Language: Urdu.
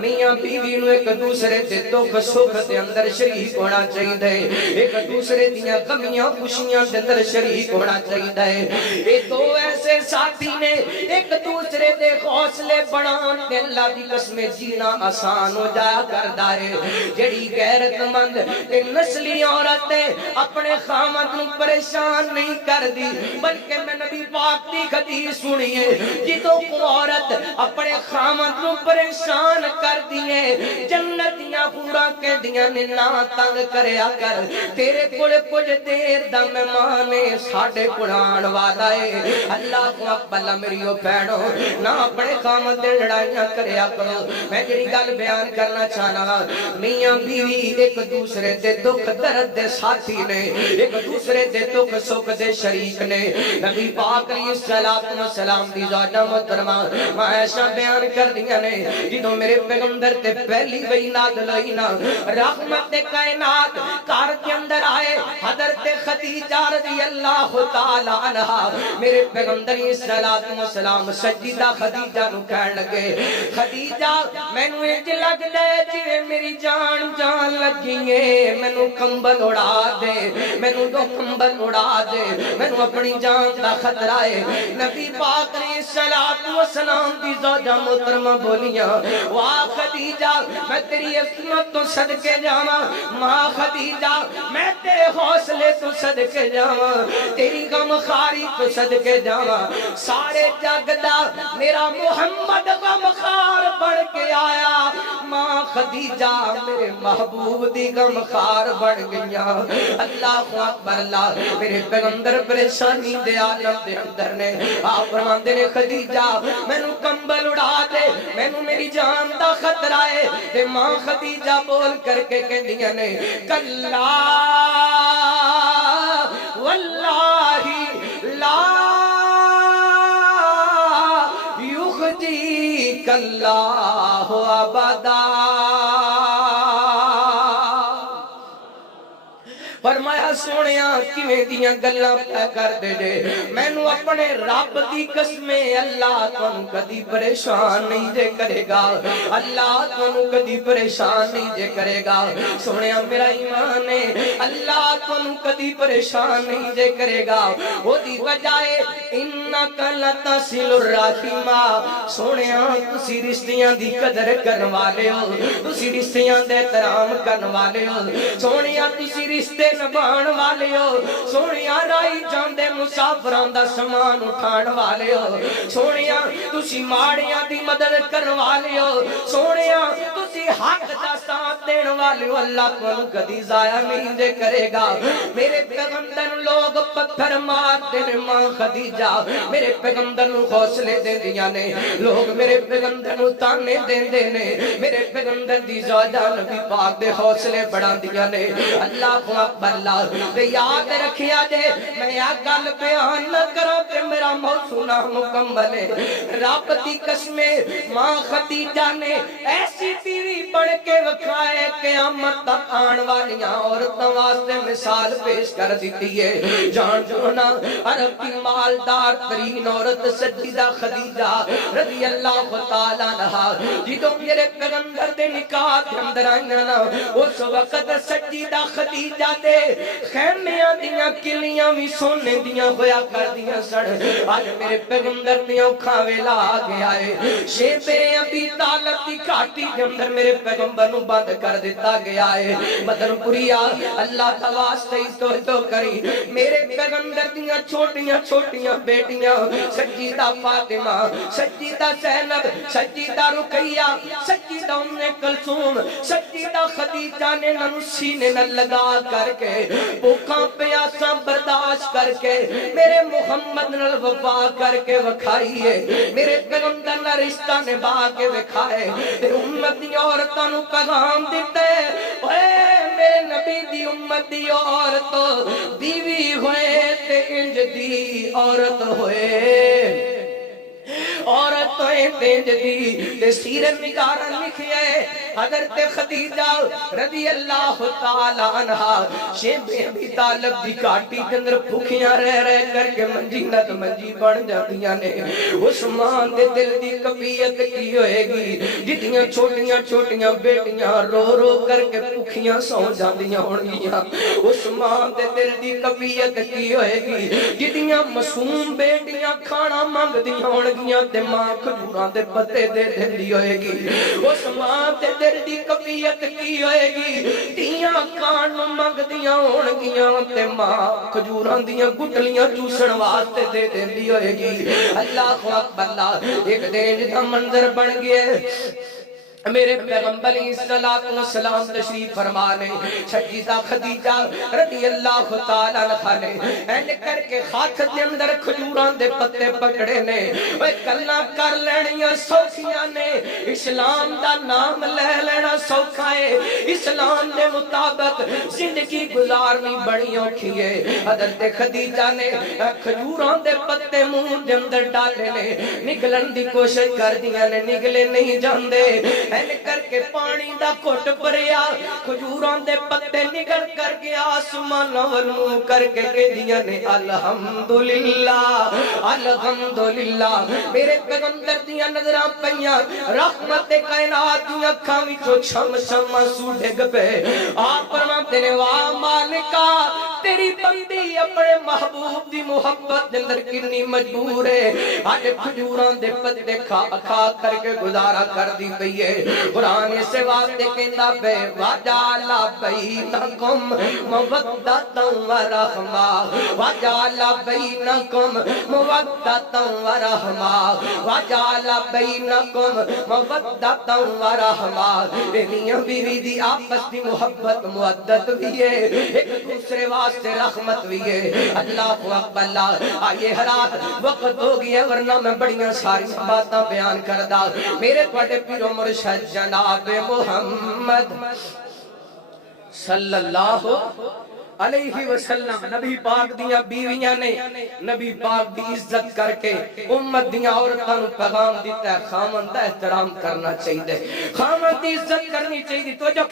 میاں بیوی نو ایک دوسرے دے دکھ سکھ دے اندر شریک ہونا چاہیے، ایک دوسرے دیاں غمیاں خوشیاں دے اندر شریک ہونا چاہیے۔ اے دو ایسے ساتھی نے ایک دوسرے دے حوصلے بڑھان تے اللہ دی قسم جینا آسان ہو جایا کردا ہے۔ جڑی غیرت مند تے نسلی عورت اپنے خامد نو پریشان نہیں کردی، بلکہ میں نبی پاک دی حدیث سنی ہے، جدوں کو عورت اپنے خامد نو پریشان کر دیے جنتیاں پورا کہندیاں نے نہ تنگ کریا کر، تیرے کول کچھ دیر دا مہمان ہے، ساڈے کول آن والا ہے۔ اللہ اکبر میری او بہنو، نہ اپنے خامد دے لڑائیاں کریا کرو۔ میں جڑی گل بیان کرنا چاہنا، میاں بیوی ایک دوسرے دے دکھ درد دے ساتھی نے، ایک دوسرے دے دکھ سکھ دے شریک نے۔ نبی پاک علیہ السلام دی زوجہ محترمہ عائشہ بیان کر دیا نے، جدوں میرے پیغمبر تے پہلی وحی نازل ہوئی نا، رحمت کائنات گھر کے اندر آئے حضرت خدیجہ رضی اللہ تعالی عنہا، میرے پیغمبر السلام سجدہ خدیجہ نو کہن لگے، خدیجہ مینوں انج لگدا ہے جویں میری جان جان لگی ہے، مینوں کمبل اڑا دے، مینوں دو کمبل اڑا دے، مینوں اپنی جان دا خطرہ ہے۔ نبی پاک علیہ السلام دی زوجہ محترمہ بولیاں، واہ خدیجہ میں تیری عظمت تو صدقے جاواں، ماں خدیجہ میں تیرے حوصلے تو صدقے جاواں، تیری غم خاری تو صدقے جاواں، سارے جگ دا میرا محمد غم خار بن کے آیا، ماں خدیجہ میرے محبوب دی غم خار بن گئیاں۔ اللہ اکبر اللہ، میرے پیغمبر پریشانی دے عالم دے اندر نے، آپ فرماندے نے خدیجہ مینوں کمبل اڑا دے، مینوں میری جان دا خطرہ ہے، تے ماں خدیجہ بول کر کے کہندیاں نے، کلا واللہ لا یخزیک اللہ ابدا۔ فرمایا سونیا کیویں دیاں گلاں پیا کر دے جے، مینوں اپنے رب دی قسم اللہ تانوں کدی پریشان نہیں جے کرے گا، اللہ تانوں کدی پریشان نہیں جے کرے گا۔ سونیا میرا ایمان ہے، اللہ تانوں کدی پریشان نہیں جے کرے گا، او دی وجہ ہے انک لتصل الرحیم، سونیا تسی رشتیاں دی قدر کرن والے ہو، تسی رشتیاں دے احترام کرن والے ہو، سونیا تسی رشتے نبھان والے ہو، سونیا رائی جاندے مسافران دا سامان اٹھان والے ہو، سونیا تسی ماڑیاں دی مدد کرن والے ہو، سونیا تسی حق دا ساتھ دین والے ہو، اللہ تانوں کدی ضائع نہیں دے کرے گا۔ میرے پیغمبر لوگ پتھر مار دے ماں خدیجہ میرے پیغمبر نو حوصلے دے دیا نے، لوگ میرے پیغمبر نو تانے دے نے، میرے پیغمبر دی زوجہ نبی پاک دے حوصلے بڑھا دیا نے۔ اللہ اکبر اللہ، یاد رکھیا جے میں یا گل بیان نہ کروں تے میرا موضوع نہ مکمل ہے۔ رب دی قسم ماں خدیجہ نے ایسی بیوی بن کے وکھائے قیامت تک آن والیاں عورتاں واسطے مثال پیش کر دیتی ہے۔ جان جونا عرب کی مالدار ترین عورت سیدہ خدیجہ رضی اللہ تعالی عنہا، جدوں میرے پیغمبر دے نکاح دے اندر آئیاں نا، اس وقت سیدہ خدیجہ دے خیمیاں دیاں کلیاں بھی سونے دیاں ہویا کر دیاں سڑ۔ آج میرے پیغمبر دیاں اکھاں ویلا آ گیا ہے، شیبے ابی طالب دی کھاٹی کے اندر میرے پیغمبر نو بند کر دیتا گیا ہے۔ بدر پوریا اللہ تواسطے تو کری، میرے پیغمبر دیاں چھوٹیاں چھوٹیاں بیٹیاں سیدہ فاطمہ، سیدہ زینب، سیدہ رقیہ، سیدہ ام کلثوم، سیدہ خدیجہ نے ننو سینے نہ لگا کر کے بھوکاں پیاساں برداشت کر کے میرے محمد نال وفا کر کے وکھائی ہے، میرے پیغمبر نال رشتہ نبھا کے وکھائے، تے امت دی عورتاں نو پیغام دیتا ہے، اے میرے نبی دی امت دی عورت بیوی ہوئے تے انج دی عورت ہوئے، عورت تو تینج دی تے سیرت نگارہ لکھیا ہے حضرت خدیجہ رضی اللہ تعالی عنہ شیب ابی طالب دی کاٹی کے اندر بھوکیاں رہ کر کے منجی نت منجی بن جاندیاں نے عثمان دے دل دی کفیت کی ہوئے گی جتنیاں چھوٹیاں بیٹیاں رو رو کر کے بھوکیاں سو جاندیاں ہونگیاں عثمان دے دل دی کفیت کی ہوئے گی جتنیاں معصوم بیٹیاں کھانا مانگدیاں ہونگیاں تے ماں کھجوراں دے پتے دے دیندی ہوئے گی عثمان دے دل دی کفیت کی ہوئے گی تیاں کان مانگدیاں ہونگیاں تے ماں کھجوراں دیاں گٹلیاں چوسن واسطے دے دیندی ہوئے گی اللہ اکبر اللہ ایک دن دا منظر بن گیا میرے پیغمبر علیہ السلام تشریف فرمانے سیدہ خدیجہ رضی اللہ تعالی عنہا نے اینڈ کر کے ہاتھ دے اندر کھجوراں دے پتے پکڑے نے اوے گلاں کر لینیاں سوکھیاں نے اسلام دا نام لے لینا سوکھا ہے اسلام دے مطابق زندگی گزارنی بڑی اوکھی ہے حضرت خدیجہ نے کھجوراں دے پتے منہ دے اندر ڈالے نے نکلن دی کوشش کر دیاں نے نکلے نہیں جاندے این کر کے پانی دا کھٹ پریا کھجوراں دے پتے نکل کر کے آسمان والمو کر کے کہدیاں نے الحمدللہ الحمدللہ میرے پیغمبر دیاں نظراں پئیاں رحمت کائنات دی اکھاں وچوں چھم چھم آنسو ڈگ پے آپ فرماتے نے واہ مالکا تیری بندی اپنے محبوب دی محبت اندر کنی مجبور ہے آج کھجوراں دے پتے کھا کھا کر کے گزارا کر دی پئی ہے قرآن سے واسطے کہندا پے وجعل بینکم مودۃ و رحمہ وجعل بینکم مودۃ و رحمہ وجعل بینکم مودۃ و رحمہ میاں بیوی دی آپس دی محبت مودت بھی ہے ایک دوسرے واسطے رحمت بھی ہے اللہ اکبر اللہ آئیے حالات وقت ہو گیا ورنہ میں بڑیاں ساری باتاں بیان کردہ میرے بڑے پیر و مرشد جناب محمد صلی اللہ علیہ وسلم نبی پاک دیاں بیویاں نے نبی پاک دی عزت کر کے امت دیاں عورتاں نو پیغام دیتا ہے خامن دا احترام کرنا چاہیے خامن دی عزت کرنی چاہیے تو جو